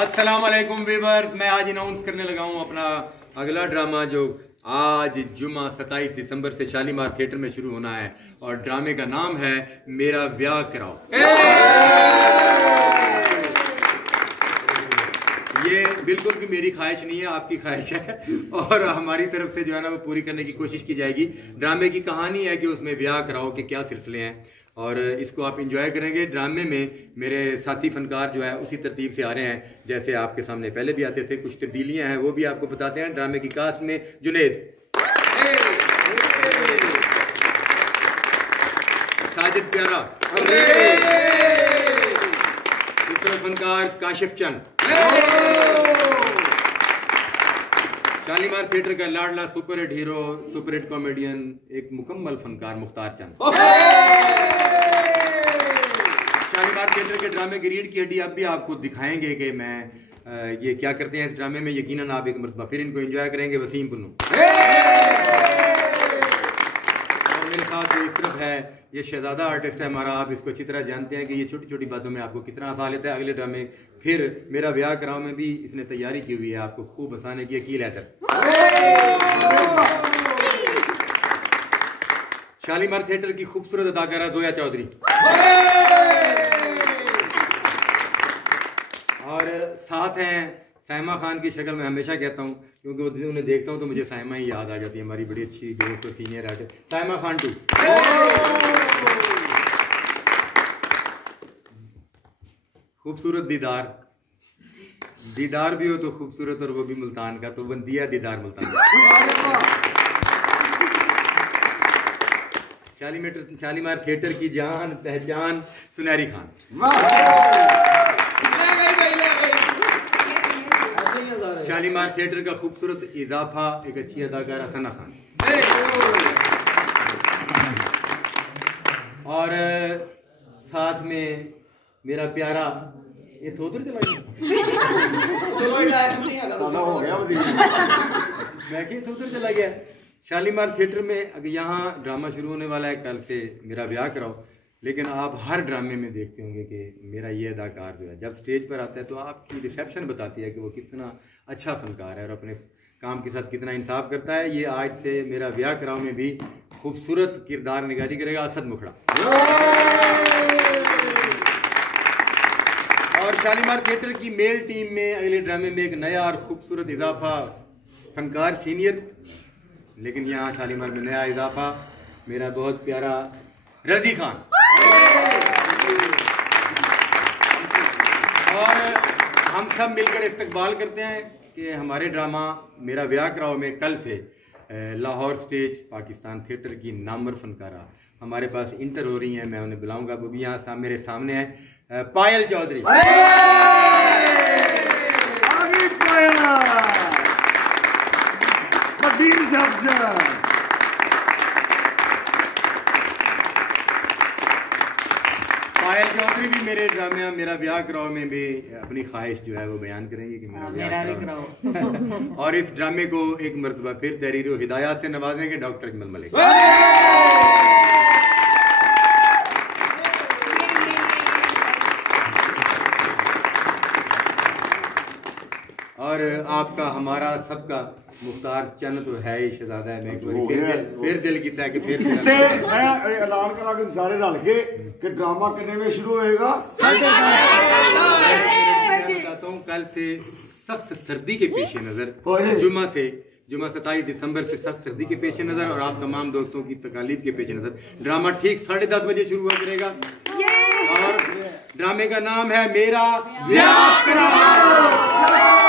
अस्सलाम वालेकुम व्यूअर्स, मैं आज अनाउंस करने लगा हूँ अपना अगला ड्रामा जो आज जुमा 27 दिसंबर से शालीमार थिएटर में शुरू होना है और ड्रामे का नाम है मेरा ब्याह कराओ। ये बिल्कुल भी मेरी ख्वाहिश नहीं है, आपकी ख्वाहिश है और हमारी तरफ से जो है ना वो पूरी करने की कोशिश की जाएगी। ड्रामे की कहानी है कि उसमें ब्याह कराओ के क्या सिलसिले हैं और इसको आप इंजॉय करेंगे। ड्रामे में मेरे साथी फनकार जो है उसी तरतीब से आ रहे हैं जैसे आपके सामने पहले भी आते थे। कुछ तब्दीलियां हैं वो भी आपको बताते हैं। ड्रामे की कास्ट में जुनेद, साजिद प्यारा, फनकार काशिफ चंद, शालीमार थिएटर का लाडला सुपरहिट हीरो, सुपरहिट कॉमेडियन, एक मुकम्मल फनकार मुख्तार चंद। शालीमार थिएटर के ड्रामे की रीढ़ की हड्डी अब भी आपको दिखाएंगे कि मैं ये क्या करते हैं इस ड्रामे में। यकीनन आप एक मरतबा फिर इनको एंजॉय करेंगे। वसीम पुन्नू और मेरे साथ जो इस तरफ है ये शहजादा आर्टिस्ट है हमारा। आप इसको अच्छी तरह जानते हैं कि ये छोटी छोटी बातों में आपको कितना हंसा लेता है। अगले ड्रामे फिर मेरा ब्याह कराओ में भी इसने तैयारी की हुई है आपको खूब हंसाने की। अकील हैदर, शालीमार थिएटर की खूबसूरत अदाकारा जोया चौधरी और साथ हैं साइमा खान की शक्ल मैं हमेशा कहता हूँ क्योंकि वो उन्हें देखता हूँ तो मुझे साइमा ही याद आ जाती है, हमारी बड़ी अच्छी दोस्त और senior artist Saima Khan too. खूबसूरत दीदार, दीदार भी हो तो खूबसूरत और वो भी मुल्तान का, तो बन दिया दीदार मुल्तान का। शालीमार थिएटर की जान पहचान सुनहरी खान, शालीमार थिएटर का खूबसूरत इजाफा एक अच्छी अदाकारा सना खान और साथ में मेरा प्यारा ये तो उधर चला गया मैं कि तो उधर चला गया। शालीमार थिएटर में अगर यहाँ ड्रामा शुरू होने वाला है कल से मेरा ब्याह कराओ, लेकिन आप हर ड्रामे में देखते होंगे कि मेरा ये अदाकार जो है जब स्टेज पर आता है तो आपकी रिसेप्शन बताती है कि वो कितना अच्छा फनकार है और अपने काम के साथ कितना इंसाफ करता है। ये आज से मेरा ब्याह कराओ में भी खूबसूरत किरदार निगारी करेगा असद मुखड़ा। और शालीमार थिएटर की मेल टीम में अगले ड्रामे में एक नया और खूबसूरत इजाफा फनकार सीनियर, लेकिन यहाँ शालीमार में नया इजाफा मेरा बहुत प्यारा रजी खान। और हम सब मिलकर इस्तकबाल करते हैं कि हमारे ड्रामा मेरा ब्याह कराओ में कल से लाहौर स्टेज पाकिस्तान थिएटर की नामवर फनकारा हमारे पास इंटर हो रही हैं। मैं उन्हें बुलाऊंगा, वो भी यहाँ मेरे सामने है पायल चौधरी, पायल चौधरी भी मेरे ड्रामे मेरा ब्याह कराओ में भी अपनी ख्वाहिश जो है वो बयान करेंगे कि मेरा ब्याह कराओ। और इस ड्रामे को एक मरतबा फिर तहरीर हिदायत से नवाजेंगे डॉक्टर अजमल मलिक। और आपका हमारा सबका मुख्तार चंद तो है ही शहजादा है। फिर दिल किया कि फिर ऐलान करा के सारे रल के कि ड्रामा कितने में शुरू होएगा। बताता हूँ कल से सख्त सर्दी के पेश नजर जुमा 27 दिसंबर से सख्त सर्दी के पेश नजर और आप तमाम दोस्तों की तकालीफ के पेश नजर ड्रामा ठीक 10:30 बजे शुरू हुआ करेगा और ड्रामे का नाम है मेरा ब्याह कराओ।